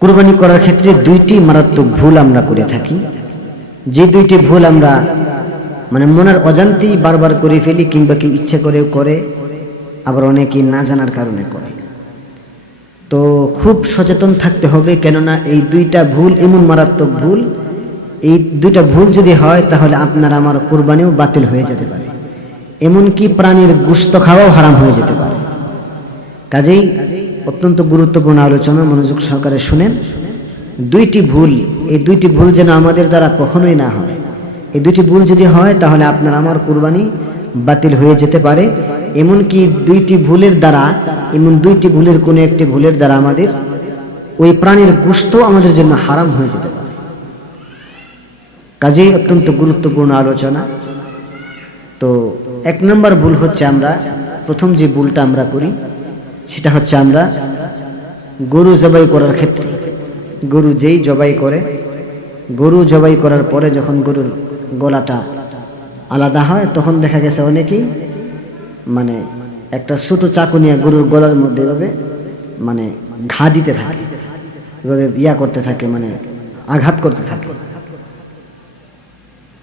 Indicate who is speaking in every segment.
Speaker 1: কুরবানি করার ক্ষেত্রে দুইটি মারাত্মক ভুল আমরা করে থাকি। যে দুইটি ভুল আমরা মানে মনের অজান্তেই বারবার করে ফেলি কিংবা কেউ ইচ্ছে করেও করে, আবার অনেকেই না জানার কারণে করে। তো খুব সচেতন থাকতে হবে কেননা এই দুইটা ভুল এমন মারাত্মক ভুল, এই দুইটা ভুল যদি হয় তাহলে আপনার আমার কোরবানিও বাতিল হয়ে যেতে পারে। এমনকি প্রাণীর গুস্ত খাওয়াও হারাম হয়ে যেতে পারে। কাজেই অত্যন্ত গুরুত্বপূর্ণ আলোচনা, মনোযোগ সহকারে শুনেন। দুইটি ভুল, এই দুইটি ভুল যেন আমাদের দ্বারা কখনোই না হয়। এই দুইটি ভুল যদি হয়, তাহলে আপনার আমার কুরবানি বাতিল হয়ে যেতে পারে। এমনকি দুইটি ভুলের দ্বারা, এমন দুইটি ভুলের কোনো একটি ভুলের দ্বারা আমাদের ওই প্রাণীর গোস্ত আমাদের জন্য হারাম হয়ে যেতে পারে। কাজেই অত্যন্ত গুরুত্বপূর্ণ আলোচনা। তো এক নম্বর ভুল হচ্ছে আমরা, প্রথম যে ভুলটা আমরা করি সেটা হচ্ছে আমরা গরু জবাই করার ক্ষেত্রে। গরু যেই জবাই করে, গরু জবাই করার পরে যখন গরুর গলাটা আলাদা হয়, তখন দেখা গেছে অনেকেই মানে একটা ছোট চাকু নিয়ে গরুর গলার মধ্যে এভাবে মানে ঘা দিতে থাকে, এভাবে ইয়া করতে থাকে মানে আঘাত করতে থাকে।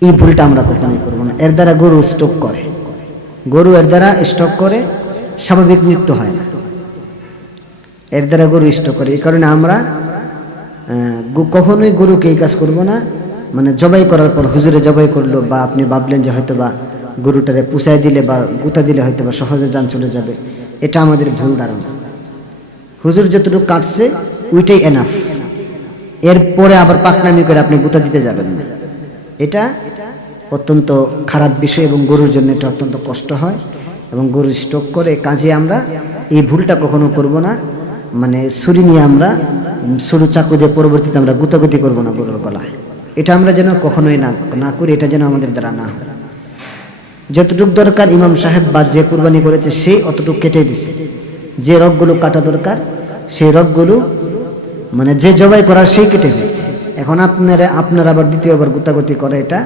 Speaker 1: এই ভুলটা আমরা কখনোই করব না। এর দ্বারা গরু স্টক করে। গরু এর দ্বারা স্টক করে, স্বাভাবিক মৃত্যু হয় না। এর দ্বারা গরু স্টক করে। এই কারণে আমরা কখনোই গরুকে এই কাজ করব না। মানে জবাই করার পর হুজুরে জবাই করল বা আপনি ভাবলেন যে হয়তো বা গরুটারে পুষাই দিলে বা গুতা দিলে হয়তো বা সহজে যান চলে যাবে। এটা আমাদের ভুল ধারণা। হুজুর যতটুকু কাটছে, ওইটাই এনাফ এরপরে আবার পাকনামি করে আপনি গুতা দিতে যাবেন না। এটা অত্যন্ত খারাপ বিষয় এবং গরুর জন্য এটা অত্যন্ত কষ্ট হয়। এবং গরু স্টক করে কাজে আমরা এই ভুলটা কখনো করব না। মানে ছুরি নিয়ে আমরা সরু চাকু দিয়ে পরবর্তীতে আমরা গুতাগুতি করব না গরুর গলায় এটা আমরা যেন কখনোই না না করি, এটা যেন আমাদের দ্বারা না হয়। যতটুক দরকার ইমাম সাহেব বা যে কুরবানি করেছে, সেই অতটুক কেটে দিছে। যে রগগুলো কাটা দরকার, সেই রগগুলো মানে যে জবাই করার সেই কেটে ফেলছে এখন আপনারা আপনারা আবার দ্বিতীয়বার গুতাগুতি করে, এটা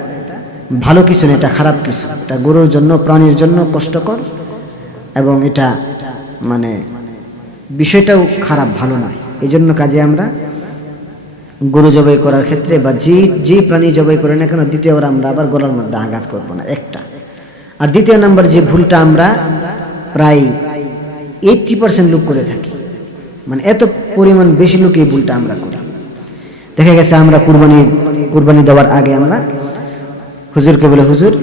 Speaker 1: ভালো কিছু না, এটা খারাপ কিছু এটা গরুর জন্য, প্রাণীর জন্য কষ্টকর এবং এটা মানে বিষয়টাও খারাপ, ভালো নয়। এই জন্য কাজে আমরা গরু জবাই করার ক্ষেত্রে বা যে যে প্রাণী জবাই করে না কেন দ্বিতীয়বার আমরা আবার গলার মধ্যে আঘাত করব না, একটা। আর দ্বিতীয় নাম্বার যে ভুলটা আমরা প্রায় এইটটি পার্সেন্ট লোক করে থাকি মানে এত পরিমাণ বেশি লোক এই ভুলটা আমরা করি। দেখা গেছে আমরা কুরবানি কুরবানি দেওয়ার আগে আমরা হুজুরকে বলে, হুজুর,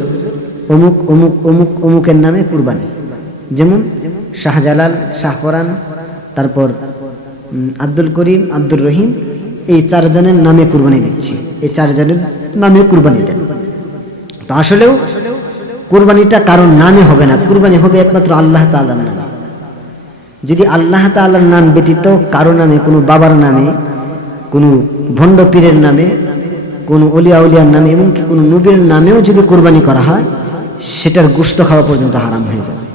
Speaker 1: অমুক অমুক অমুক, অমুকের নামে কুরবানি। যেমন শাহজালাল শাহপরান তারপর আব্দুল করিম, আব্দুর রহিম, এই চারজনের নামে কুরবানি দিচ্ছি। এই চারজনের নামে কুরবানি দেন। তো আসলেও কুরবানিটা কারোর নামে হবে না। কুরবানি হবে একমাত্র আল্লাহ তাআলার নামে। যদি আল্লাহ তাআলার নাম ব্যতীত কারও নামে, কোনো বাবার নামে, কোনো ভণ্ড পীরের নামে, কোনো অলিয়া উলিয়ার নামে, এমনকি কোনো নবীর নামেও যদি কুরবানি করা হয়, সেটার গোস্ত খাওয়া পর্যন্ত হারাম হয়ে যাবে।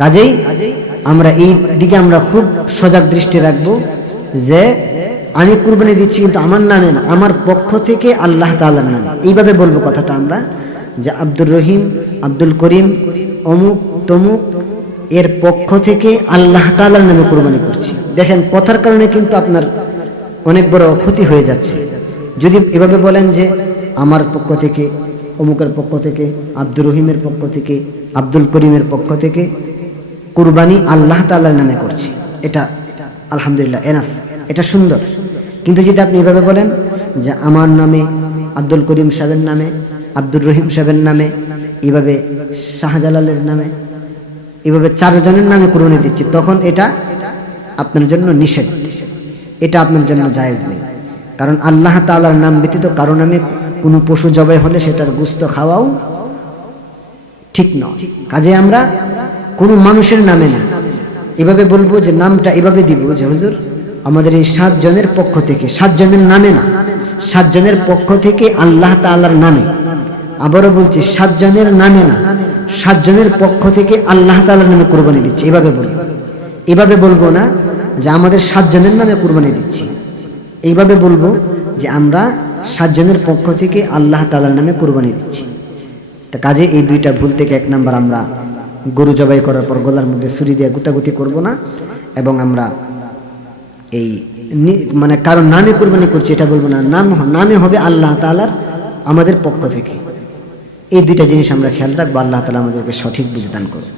Speaker 1: কাজেই আমরা এই দিকে আমরা খুব সজাগ দৃষ্টি রাখব যে আমি কুরবানি দিচ্ছি কিন্তু আমার নামে না, আমার পক্ষ থেকে আল্লাহ তাআলার নামে। এইভাবে বলব কথাটা আমরা যে আব্দুর রহিম, আব্দুল করিম, অমুক, তমুক, এর পক্ষ থেকে আল্লাহ তাআলার নামে কুরবানি করছি। দেখেন, কথার কারণে কিন্তু আপনার অনেক বড় ক্ষতি হয়ে যাচ্ছে। যদি এভাবে বলেন যে আমার পক্ষ থেকে, অমুকের পক্ষ থেকে, আব্দুর রহিমের পক্ষ থেকে, আব্দুল করিমের পক্ষ থেকে কুরবানি আল্লাহ তাআলার নামে করছি। এটা আলহামদুলিল্লাহ এনাফ এটা সুন্দর। কিন্তু যদি আপনি এভাবে বলেন যে আমার নামে, আব্দুল করিম সাহেবের নামে, আব্দুর রহিম সাহেবের নামে, এভাবে শাহজালালের নামে, এভাবে চারজনের নামে কুরবানি দিচ্ছি, তখন এটা আপনার জন্য নিষেধ। এটা আপনার জন্য জায়েজ নেই। কারণ আল্লাহ তাআলার নাম ব্যতীত কারও নামে কোনো পশু জবাই হলে সেটার গুস্ত খাওয়াও ঠিক নয়। কাজে আমরা কোনো মানুষের নামে না। এভাবে বলব যে নামটা এভাবে দিব যে হুজুর? আমাদের এই সাতজনের পক্ষ থেকে, সাতজনের নামে না, সাতজনের পক্ষ থেকে আল্লাহ তাআলার নামে। আবারও বলছি, সাতজনের নামে না, সাতজনের পক্ষ থেকে আল্লাহ তাআলার নামে কোরবানি দিচ্ছি, এভাবে বলব। এভাবে বলব না যে আমাদের সাতজনের নামে কোরবানি দিচ্ছি। এইভাবে বলব যে আমরা সাতজনের পক্ষ থেকে আল্লাহ তাআলার নামে কোরবানি দিচ্ছি। তা কাজে এই দুইটা ভুল থেকে এক নাম্বার আমরা গরু জবাই করার পর গলার মধ্যে ছুরি দিয়ে গুতাগুতি করব না, এবং আমরা এই মানে কারণ নামে কোরবানি করছি, এটা বলব না। নাম নামে হবে আল্লাহ তালার আমাদের পক্ষ থেকে। এই দুইটা জিনিস আমরা খেয়াল রাখব, আল্লাহ তালা আমাদেরকে সঠিক বুঝদান করব